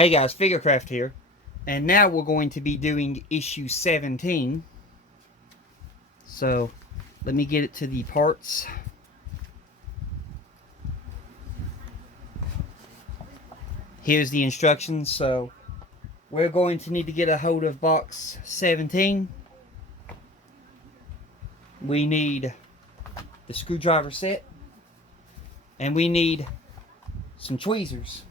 Hey guys, Figurecraft here, and now we're going to be doing issue 17. So let me get it to the parts. Here's the instructions. So we're going to need to get a hold of box 17. We need the screwdriver set, and we need some tweezers.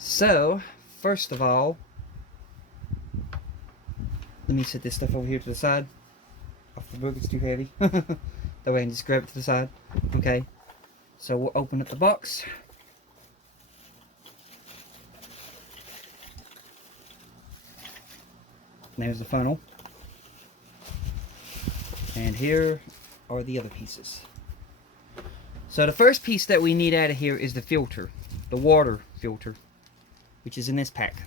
So first of all, let me set this stuff over here to the side. Off the book, it's too heavy. That way I can just grab it to the side. Okay. So we'll open up the box. There's the funnel. And here are the other pieces. So the first piece that we need out of here is the filter. The water filter, which is in this pack.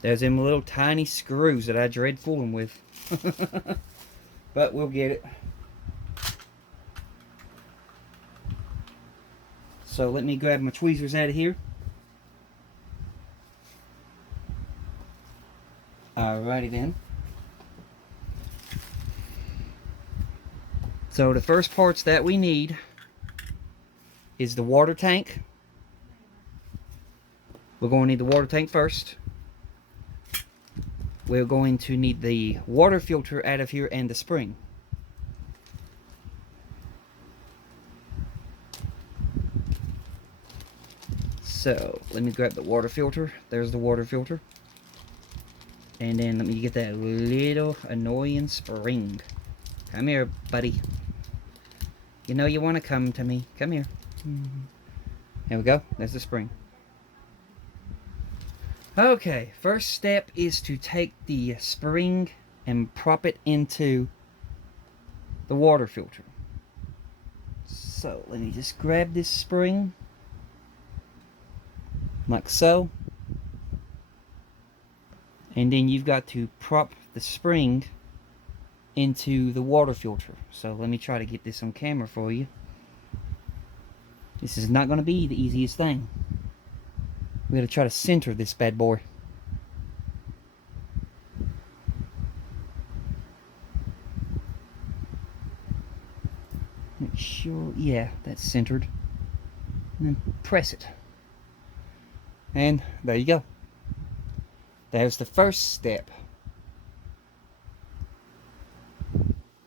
There's them little tiny screws that I dread fooling with. But we'll get it. So let me grab my tweezers out of here. Alrighty then. So the first parts that we need is the water tank. We're going to need the water tank first. We're going to need the water filter out of here and the spring. So let me grab the water filter. There's the water filter. And then let me get that little annoying spring. Come here, buddy. You know you want to come to me. Come here. There we go. There's the spring. Okay, first step is to take the spring and prop it into the water filter. So let me just grab this spring like so, and then you've got to prop the spring into the water filter. So let me try to get this on camera for you. This is not going to be the easiest thing. We got to try to center this bad boy. Make sure, yeah, that's centered. And then press it. And there you go. There's the first step.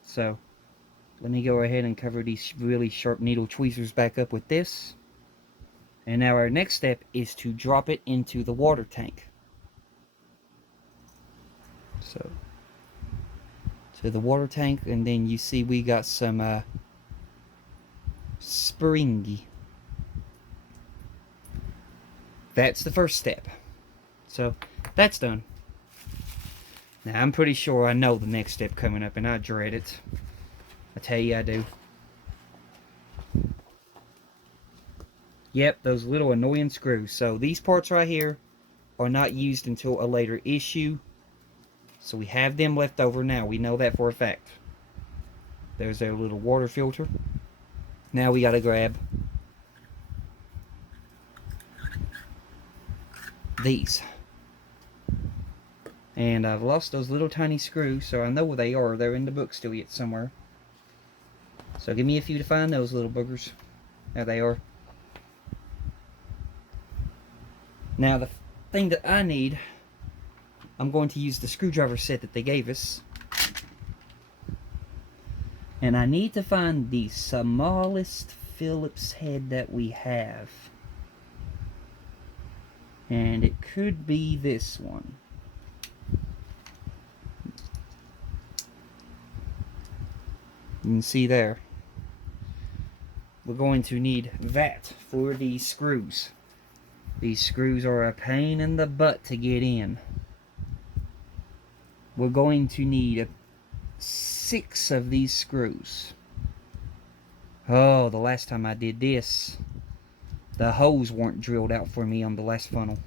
So let me go ahead and cover these really sharp needle tweezers back up with this. And now our next step is to drop it into the water tank. So to the water tank, and then you see we got some springy. That's the first step. So that's done. Now I'm pretty sure I know the next step coming up, and I dread it. I tell you I do. Yep, those little annoying screws. So these parts right here are not used until a later issue. So we have them left over now. We know that for a fact. There's their little water filter. Now we gotta grab these. And I've lost those little tiny screws, so I know where they are. They're in the book still yet somewhere. So give me a few to find those little boogers. There they are. Now the thing that I need, I'm going to use the screwdriver set that they gave us. And I need to find the smallest Phillips head that we have. And it could be this one. You can see there. We're going to need that for these screws. These screws are a pain in the butt to get in. We're going to need 6 of these screws. Oh, the last time I did this, the holes weren't drilled out for me on the last funnel.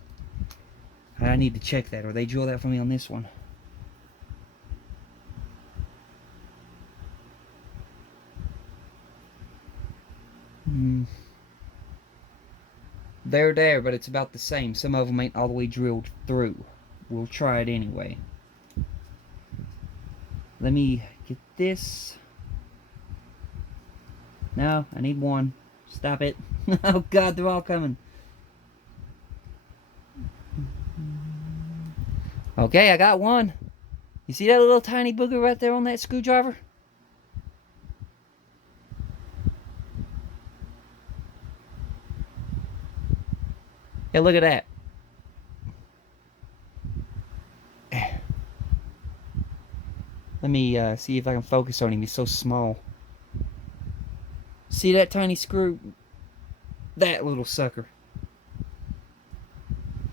I need to check that. Are they drilled out for me on this one? They're there, but it's about the same. Some of them ain't all the way drilled through. We'll try it anyway. Let me get this. No, I need one. Stop it. Oh God, they're all coming. Okay, I got one. You see that little tiny booger right there on that screwdriver? Yeah, look at that. Let me see if I can focus on him. He's so small. See that tiny screw? That little sucker.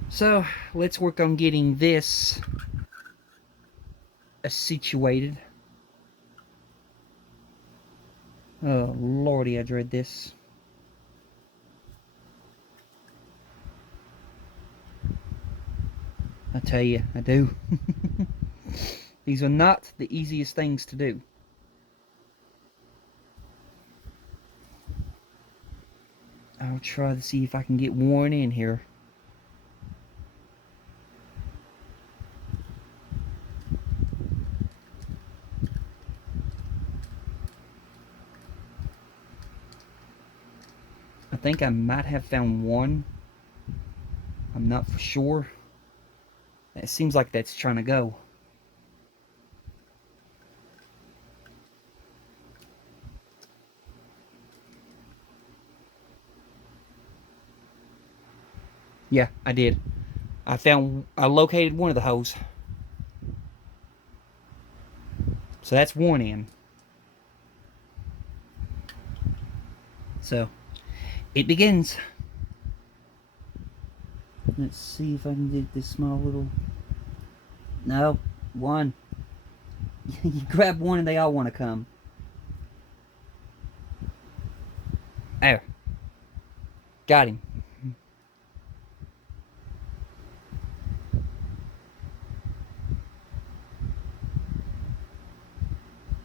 So, let's work on getting this situated. Oh, lordy, I dread this. I tell you, I do. These are not the easiest things to do. I'll try to see if I can get one in here. I think I might have found one. I'm not for sure. It seems like that's trying to go. Yeah, I did. I located one of the holes. So that's one in. So, it begins. Let's see if I can get this small little... No, one. You grab one and they all want to come. There. Got him.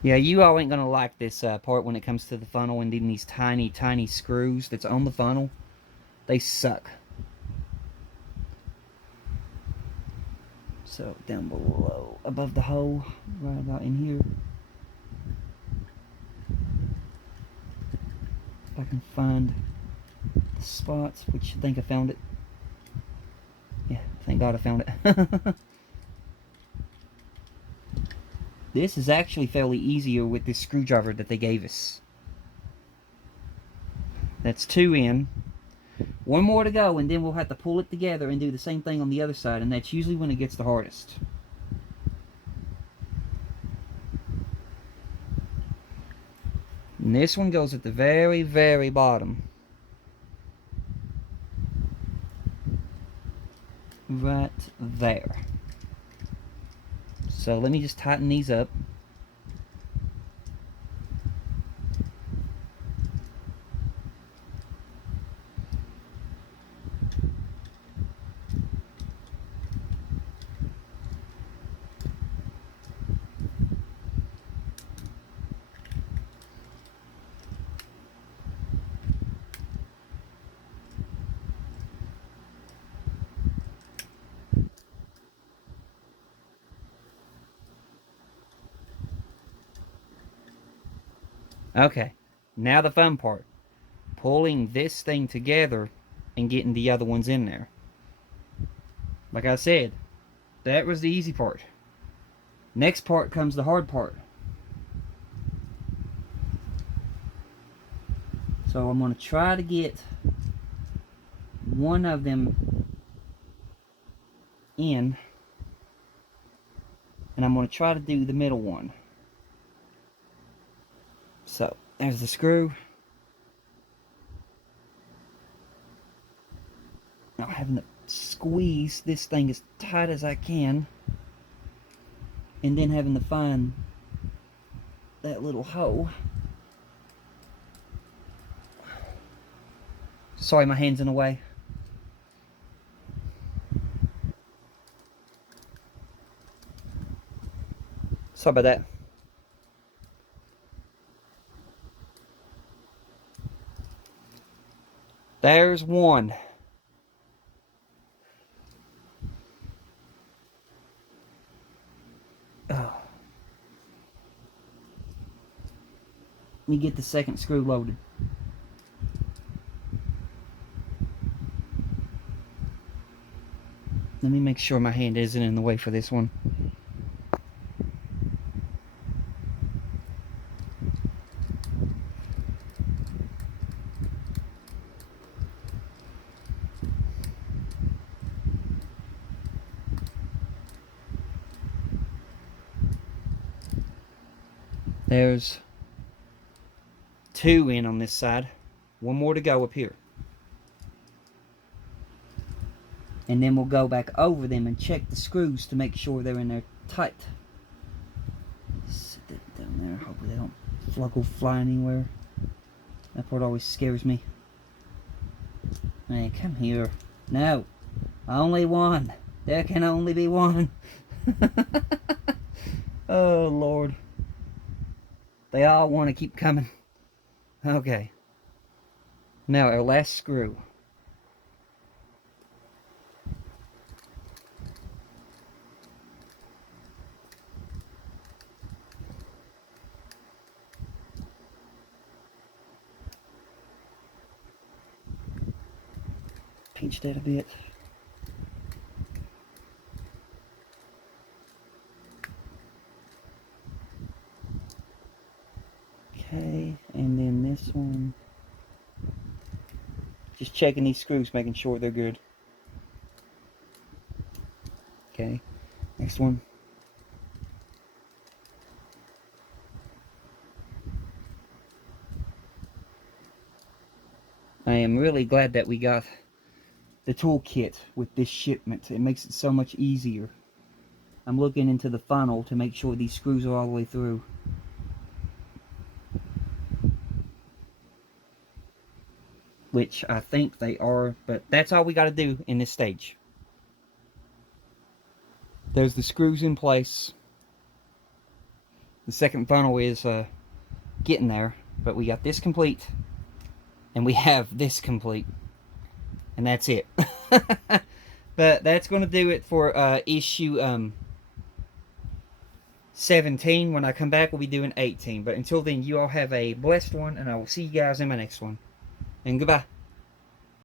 Yeah, you all ain't gonna like this part when it comes to the funnel and then these tiny, tiny screws that's on the funnel. They suck. So, down below, above the hole, right about in here. If I can find the spots, which I think I found it. Yeah, thank God I found it. This is actually fairly easier with this screwdriver that they gave us. That's two in. One more to go, and then we'll have to pull it together and do the same thing on the other side, and that's usually when it gets the hardest. And this one goes at the very, very bottom. Right there. So let me just tighten these up. Okay, now the fun part. Pulling this thing together and getting the other ones in there. Like I said, that was the easy part. Next part comes the hard part. So I'm going to try to get one of them in. And I'm going to try to do the middle one. So, there's the screw. Now having to squeeze this thing as tight as I can. And then having to find that little hole. Sorry, my hand's in the way. Sorry about that. There's one. Oh. Let me get the second screw loaded. Let me make sure my hand isn't in the way for this one. There's 2 in on this side. 1 more to go up here. And then we'll go back over them and check the screws to make sure they're in there tight. Sit that down there. Hopefully they don't go flying anywhere. That part always scares me. Hey, come here. No. Only one. There can only be one. Oh, Lord. They all want to keep coming. Okay. Now our last screw. Pinch that a bit. Okay, and then this one. Just checking these screws, making sure they're good. Okay, next one. I am really glad that we got the toolkit with this shipment. It makes it so much easier. I'm looking into the funnel to make sure these screws are all the way through. Which I think they are, but that's all we got to do in this stage. There's the screws in place. The second funnel is getting there, but we got this complete, and we have this complete, and that's it. But that's going to do it for issue 17. When I come back, we'll be doing 18. But until then, you all have a blessed one, and I will see you guys in my next one. And goodbye.